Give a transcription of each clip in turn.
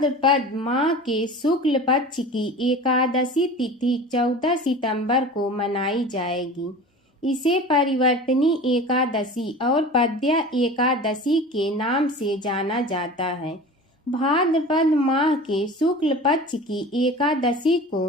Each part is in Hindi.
भाद्रपद माह के शुक्ल पक्ष की एकादशी तिथि 14 सितंबर को मनाई जाएगी। इसे परिवर्तनी एकादशी और पद्या एकादशी के नाम से जाना जाता है। भाद्रपद माह के शुक्ल पक्ष की एकादशी को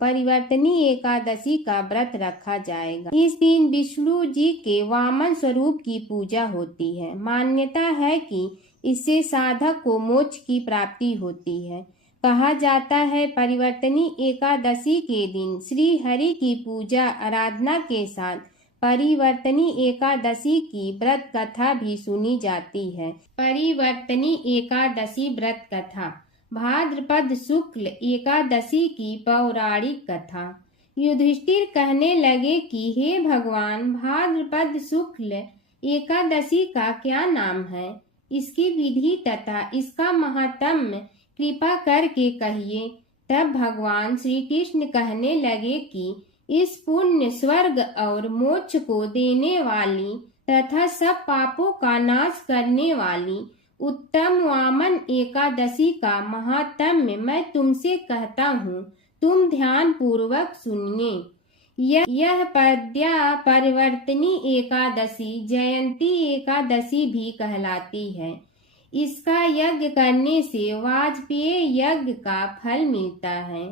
परिवर्तनी एकादशी का व्रत रखा जाएगा। इस दिन विष्णु जी के वामन स्वरूप की पूजा होती है। मान्यता है कि इससे साधक को मोक्ष की प्राप्ति होती है। कहा जाता है परिवर्तनी एकादशी के दिन श्री हरि की पूजा आराधना के साथ परिवर्तनी एकादशी की व्रत कथा भी सुनी जाती है। परिवर्तनी एकादशी व्रत कथा। भाद्रपद शुक्ल एकादशी की पौराणिक कथा। युधिष्ठिर कहने लगे कि हे भगवान, भाद्रपद शुक्ल एकादशी का क्या नाम है, इसकी विधि तथा इसका महात्म्य कृपा करके कहिए। तब भगवान श्री कृष्ण कहने लगे कि इस पुण्य, स्वर्ग और मोक्ष को देने वाली तथा सब पापों का नाश करने वाली उत्तम वामन एकादशी का महात्म्य मैं तुमसे कहता हूँ, तुम ध्यान पूर्वक सुनिए। यह पद्या परिवर्तनी एकादशी जयंती एकादशी भी कहलाती है। इसका यज्ञ करने से वाजपेय यज्ञ का फल मिलता है।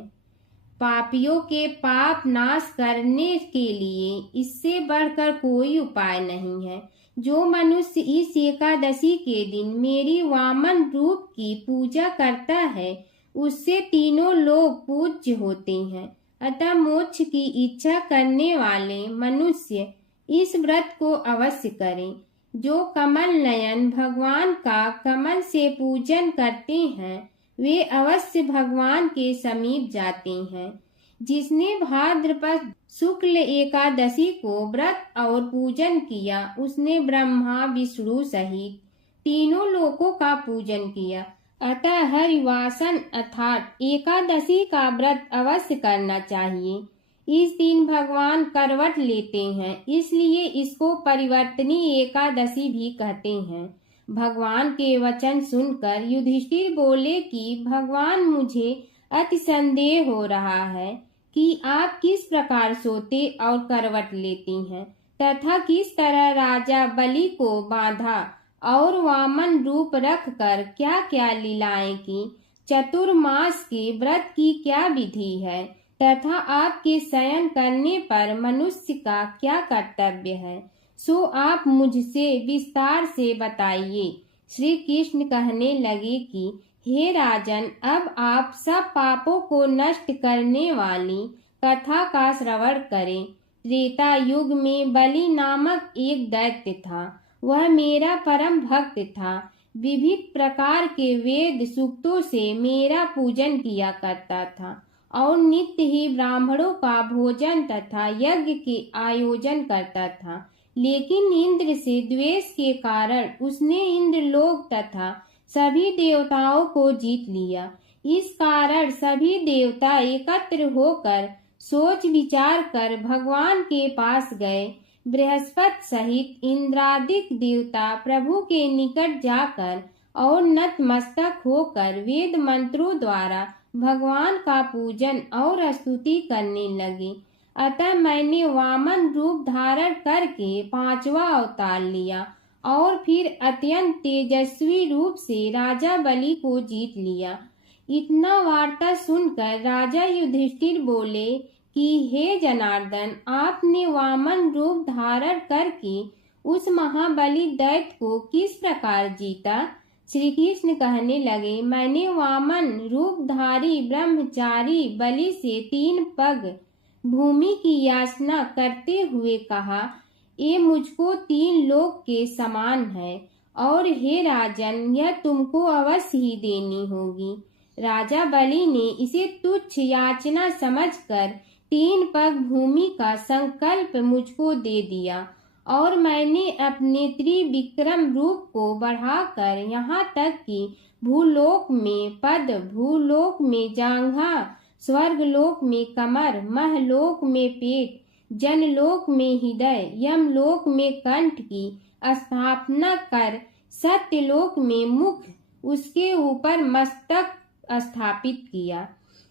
पापियों के पाप नाश करने के लिए इससे बढ़कर कोई उपाय नहीं है। जो मनुष्य इस एकादशी के दिन मेरी वामन रूप की पूजा करता है, उससे तीनों लोग पूज्य होते हैं। अतः मोक्ष की इच्छा करने वाले मनुष्य इस व्रत को अवश्य करें। जो कमल नयन भगवान का कमल से पूजन करते हैं, वे अवश्य भगवान के समीप जाते हैं। जिसने भाद्रपद शुक्ल एकादशी को व्रत और पूजन किया, उसने ब्रह्मा विष्णु सहित तीनों लोकों का पूजन किया। अतः हरिवासन अर्थात एकादशी का व्रत अवश्य करना चाहिए। इस दिन भगवान करवट लेते हैं, इसलिए इसको परिवर्तनी एकादशी भी कहते हैं। भगवान के वचन सुनकर युधिष्ठिर बोले कि भगवान, मुझे अति संदेह हो रहा है कि आप किस प्रकार सोते और करवट लेती हैं तथा किस तरह राजा बलि को बांधा और वामन रूप रख कर क्या क्या लीलाएं की। चतुर्मास के व्रत की क्या विधि है तथा आपके शयन करने पर मनुष्य का क्या कर्तव्य है, सो आप मुझसे विस्तार से बताइए। श्री कृष्ण कहने लगे कि हे राजन, अब आप सब पापों को नष्ट करने वाली कथा का श्रवण करें। त्रेता युग में बलि नामक एक दैत्य था। वह मेरा परम भक्त था। विविध प्रकार के वेद सूक्तों से मेरा पूजन किया करता था और नित्य ही ब्राह्मणों का भोजन तथा यज्ञ के आयोजन करता था। लेकिन इंद्र से द्वेष के कारण उसने इंद्रलोक तथा सभी देवताओं को जीत लिया। इस कारण सभी देवता एकत्र होकर सोच विचार कर भगवान के पास गए। बृहस्पति सहित इंद्रादिक देवता प्रभु के निकट जाकर और नतमस्तक होकर वेद मंत्रों द्वारा भगवान का पूजन और स्तुति करने लगे। अतः मैंने वामन रूप धारण करके 5वां अवतार लिया और फिर अत्यंत तेजस्वी रूप से राजा बलि को जीत लिया। इतना वार्ता सुनकर राजा युधिष्ठिर बोले कि हे जनार्दन, आपने वामन रूप धारण करके उस महाबली दैत्य को किस प्रकार जीता। श्री कृष्ण कहने लगे, मैंने वामन रूपधारी ब्रह्मचारी बलि से 3 पग भूमि की याचना करते हुए कहा, ये मुझको 3 लोक के समान है और हे राजन, यह तुमको अवश्य ही देनी होगी। राजा बलि ने इसे तुच्छ याचना समझकर 3 पग भूमि का संकल्प मुझको दे दिया और मैंने अपने त्रिविक्रम रूप को बढ़ाकर यहाँ तक कि भूलोक में पद, भूलोक में जांघा, स्वर्गलोक में कमर, महलोक में पेट, जनलोक में हृदय, यमलोक में कंठ की स्थापना कर सत्यलोक में मुख, उसके ऊपर मस्तक स्थापित किया।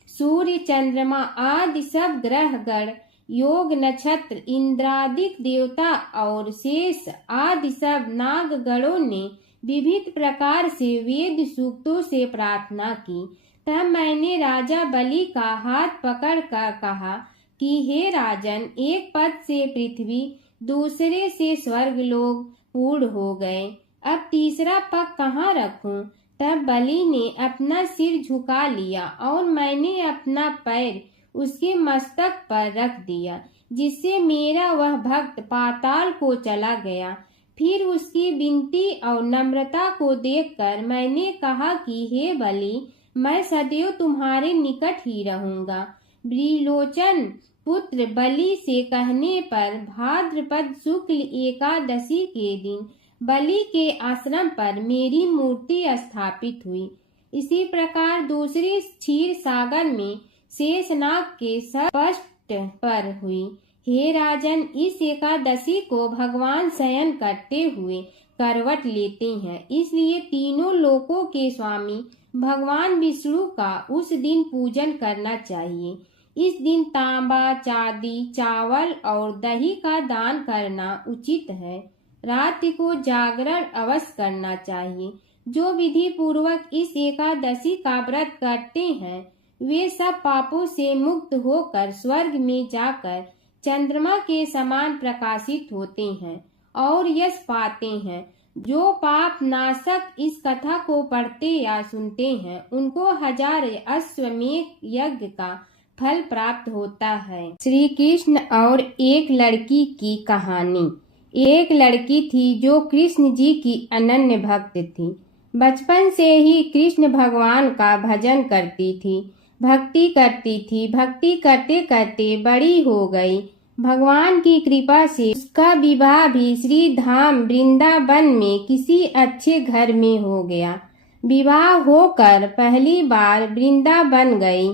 सूर्य, चंद्रमा आदि सब ग्रह गण, योग, नक्षत्र, इंद्रादिक देवता और शेष आदि सब नागगणों ने विविध प्रकार से वेद सूक्तों से प्रार्थना की। तब मैंने राजा बलि का हाथ पकड़कर कहा कि हे राजन, एक पद से पृथ्वी, दूसरे से स्वर्गलोक पूर्ण हो गए, अब तीसरा पग कहाँ रखूं? तब बलि ने अपना सिर झुका लिया और मैंने अपना पैर उसके मस्तक पर रख दिया, जिससे मेरा वह भक्त पाताल को चला गया। फिर उसकी विनती और नम्रता को देखकर मैंने कहा कि हे बलि, मैं सदैव तुम्हारे निकट ही रहूंगा। ब्रीलोचन पुत्र बलि से कहने पर भाद्रपद शुक्ल एकादशी के दिन बलि के आश्रम पर मेरी मूर्ति स्थापित हुई। इसी प्रकार दूसरे क्षीर सागर में शेषनाग के स्पष्ट पर हुई। हे राजन, इस एकादशी को भगवान शयन करते हुए करवट लेते हैं, इसलिए तीनों लोकों के स्वामी भगवान विष्णु का उस दिन पूजन करना चाहिए। इस दिन तांबा, चांदी, चावल और दही का दान करना उचित है। रात को जागरण अवश्य करना चाहिए। जो विधि पूर्वक इस एकादशी का व्रत करते हैं वे सब पापों से मुक्त होकर स्वर्ग में जाकर चंद्रमा के समान प्रकाशित होते हैं और यश पाते हैं। जो पाप नाशक इस कथा को पढ़ते या सुनते हैं उनको 1000 अश्वमेध यज्ञ का फल प्राप्त होता है। श्री कृष्ण और एक लड़की की कहानी। एक लड़की थी जो कृष्ण जी की अनन्य भक्त थी। बचपन से ही कृष्ण भगवान का भजन करती थी, भक्ति करती थी। भक्ति करते करते बड़ी हो गई। भगवान की कृपा से उसका विवाह भी श्री धाम वृंदावन में किसी अच्छे घर में हो गया। विवाह होकर पहली बार वृंदावन गई,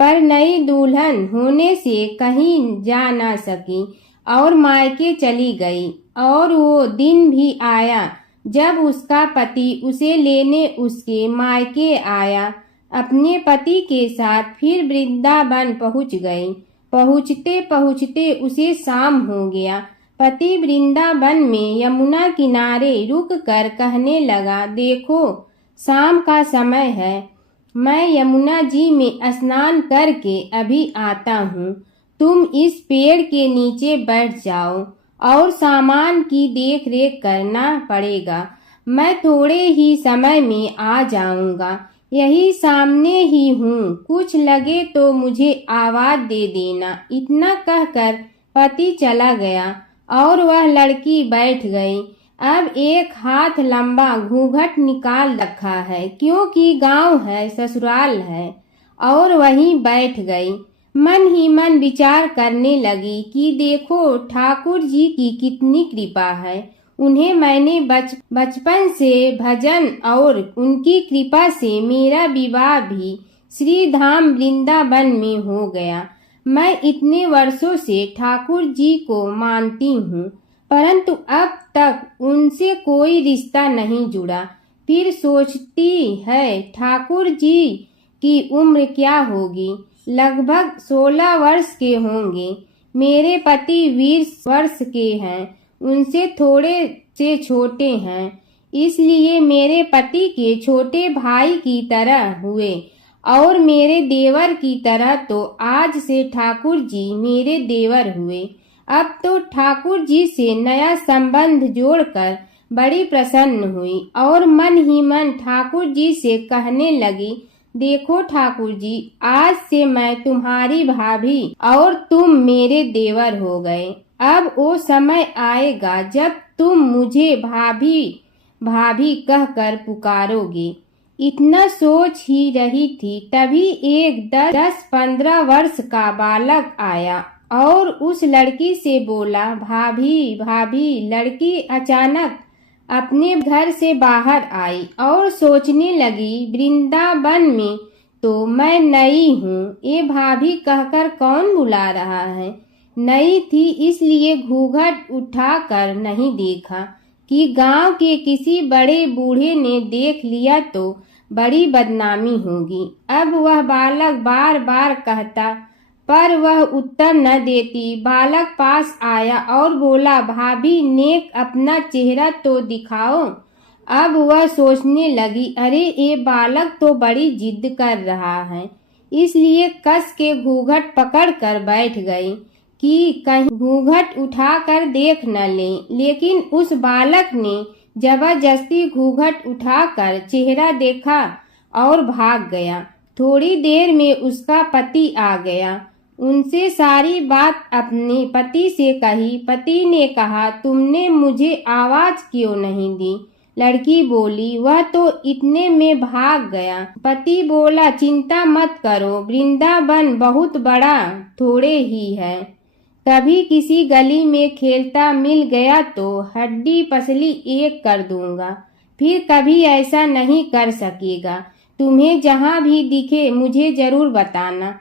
पर नई दुल्हन होने से कहीं जा न सकी और मायके चली गई। और वो दिन भी आया जब उसका पति उसे लेने उसके मायके आया। अपने पति के साथ फिर वृंदावन पहुंच गई। पहुंचते पहुंचते उसे शाम हो गया। पति वृंदावन में यमुना किनारे रुक कर कहने लगा, देखो शाम का समय है, मैं यमुना जी में स्नान करके अभी आता हूँ। तुम इस पेड़ के नीचे बैठ जाओ और सामान की देख रेख करना पड़ेगा। मैं थोड़े ही समय में आ जाऊंगा। यही सामने ही हूँ, कुछ लगे तो मुझे आवाज दे देना। इतना कहकर पति चला गया और वह लड़की बैठ गई। अब एक हाथ लंबा घूंघट निकाल रखा है, क्योंकि गांव है, ससुराल है, और वहीं बैठ गई। मन ही मन विचार करने लगी कि देखो ठाकुर जी की कितनी कृपा है। उन्हें मैंने बचपन से भजन और उनकी कृपा से मेरा विवाह भी श्री धाम वृंदावन में हो गया। मैं इतने वर्षों से ठाकुर जी को मानती हूँ, परंतु अब तक उनसे कोई रिश्ता नहीं जुड़ा। फिर सोचती है ठाकुर जी की उम्र क्या होगी, लगभग 16 वर्ष के होंगे। मेरे पति 20 वर्ष के हैं, उनसे थोड़े से छोटे हैं, इसलिए मेरे पति के छोटे भाई की तरह हुए और मेरे देवर की तरह। तो आज से ठाकुर जी मेरे देवर हुए। अब तो ठाकुर जी से नया संबंध जोड़कर बड़ी प्रसन्न हुई और मन ही मन ठाकुर जी से कहने लगी, देखो ठाकुर जी, आज से मैं तुम्हारी भाभी और तुम मेरे देवर हो गए। अब वो समय आएगा जब तुम मुझे भाभी भाभी कहकर पुकारोगे। इतना सोच ही रही थी, तभी एक 10-15 वर्ष का बालक आया और उस लड़की से बोला, भाभी भाभी। लड़की अचानक अपने घर से बाहर आई और सोचने लगी, वृंदावन में तो मैं नई हूँ, ये भाभी कहकर कौन बुला रहा है। नई थी इसलिए घूंघट उठाकर नहीं देखा कि गांव के किसी बड़े बूढ़े ने देख लिया तो बड़ी बदनामी होगी। अब वह बालक बार बार कहता, पर वह उत्तर न देती। बालक पास आया और बोला, भाभी नेक अपना चेहरा तो दिखाओ। अब वह सोचने लगी, अरे ये बालक तो बड़ी जिद कर रहा है, इसलिए कस के घूंघट पकड़ कर बैठ गई कि कहीं घूंघट उठाकर देख न ले। लेकिन उस बालक ने जबरदस्ती घूंघट उठाकर चेहरा देखा और भाग गया। थोड़ी देर में उसका पति आ गया। उनसे सारी बात अपने पति से कही। पति ने कहा, तुमने मुझे आवाज क्यों नहीं दी? लड़की बोली, वह तो इतने में भाग गया। पति बोला, चिंता मत करो, वृंदावन बहुत बड़ा थोड़े ही है। कभी किसी गली में खेलता मिल गया तो हड्डी पसली एक कर दूंगा, फिर कभी ऐसा नहीं कर सकेगा। तुम्हें जहां भी दिखे मुझे जरूर बताना।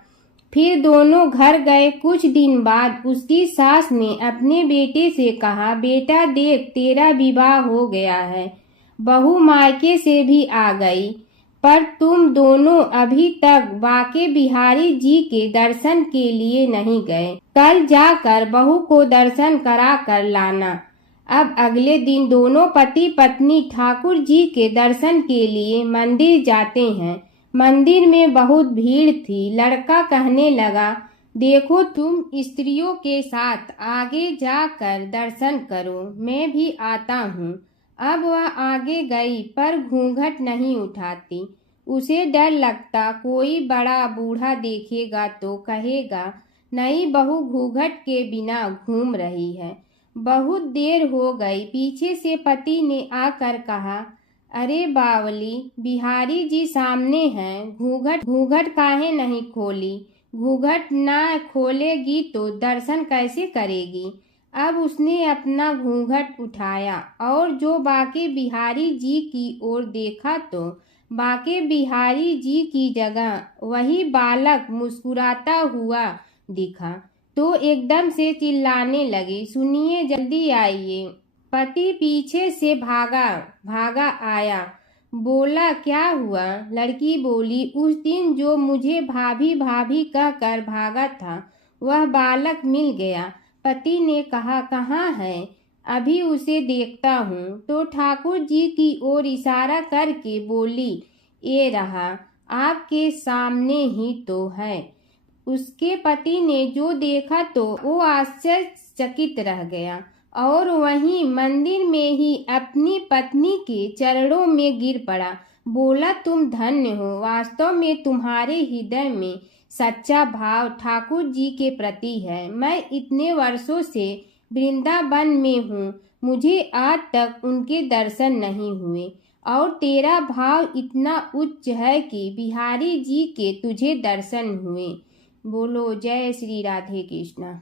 फिर दोनों घर गए। कुछ दिन बाद उसकी सास ने अपने बेटे से कहा, बेटा देख, तेरा विवाह हो गया है, बहू मायके से भी आ गई, पर तुम दोनों अभी तक बाके बिहारी जी के दर्शन के लिए नहीं गए। कल जाकर बहू को दर्शन करा कर लाना। अब अगले दिन दोनों पति पत्नी ठाकुर जी के दर्शन के लिए मंदिर जाते हैं। मंदिर में बहुत भीड़ थी। लड़का कहने लगा, देखो तुम स्त्रियों के साथ आगे जाकर दर्शन करो, मैं भी आता हूँ। अब वह आगे गई, पर घूंघट नहीं उठाती। उसे डर लगता, कोई बड़ा बूढ़ा देखेगा तो कहेगा, नई बहू घूंघट के बिना घूम रही है। बहुत देर हो गई। पीछे से पति ने आकर कहा, अरे बावली, बिहारी जी सामने हैं, घूंघट काहे नहीं खोली? घूंघट ना खोलेगी तो दर्शन कैसे करेगी? अब उसने अपना घूंघट उठाया और जो बाके बिहारी जी की ओर देखा तो बाके बिहारी जी की जगह वही बालक मुस्कुराता हुआ दिखा। तो एकदम से चिल्लाने लगी, सुनिए, जल्दी आइए। पति पीछे से भागा आया। बोला, क्या हुआ? लड़की बोली, उस दिन जो मुझे भाभी भाभी कहकर भागा था, वह बालक मिल गया। पति ने कहा, कहाँ है? अभी उसे देखता हूँ। तो ठाकुर जी की ओर इशारा करके बोली, ये रहा, आपके सामने ही तो है। उसके पति ने जो देखा तो वो आश्चर्यचकित रह गया और वहीं मंदिर में ही अपनी पत्नी के चरणों में गिर पड़ा। बोला, तुम धन्य हो, वास्तव में तुम्हारे हृदय में सच्चा भाव ठाकुर जी के प्रति है। मैं इतने वर्षों से वृंदावन में हूँ, मुझे आज तक उनके दर्शन नहीं हुए, और तेरा भाव इतना उच्च है कि बिहारी जी के तुझे दर्शन हुए। बोलो जय श्री राधे कृष्णा।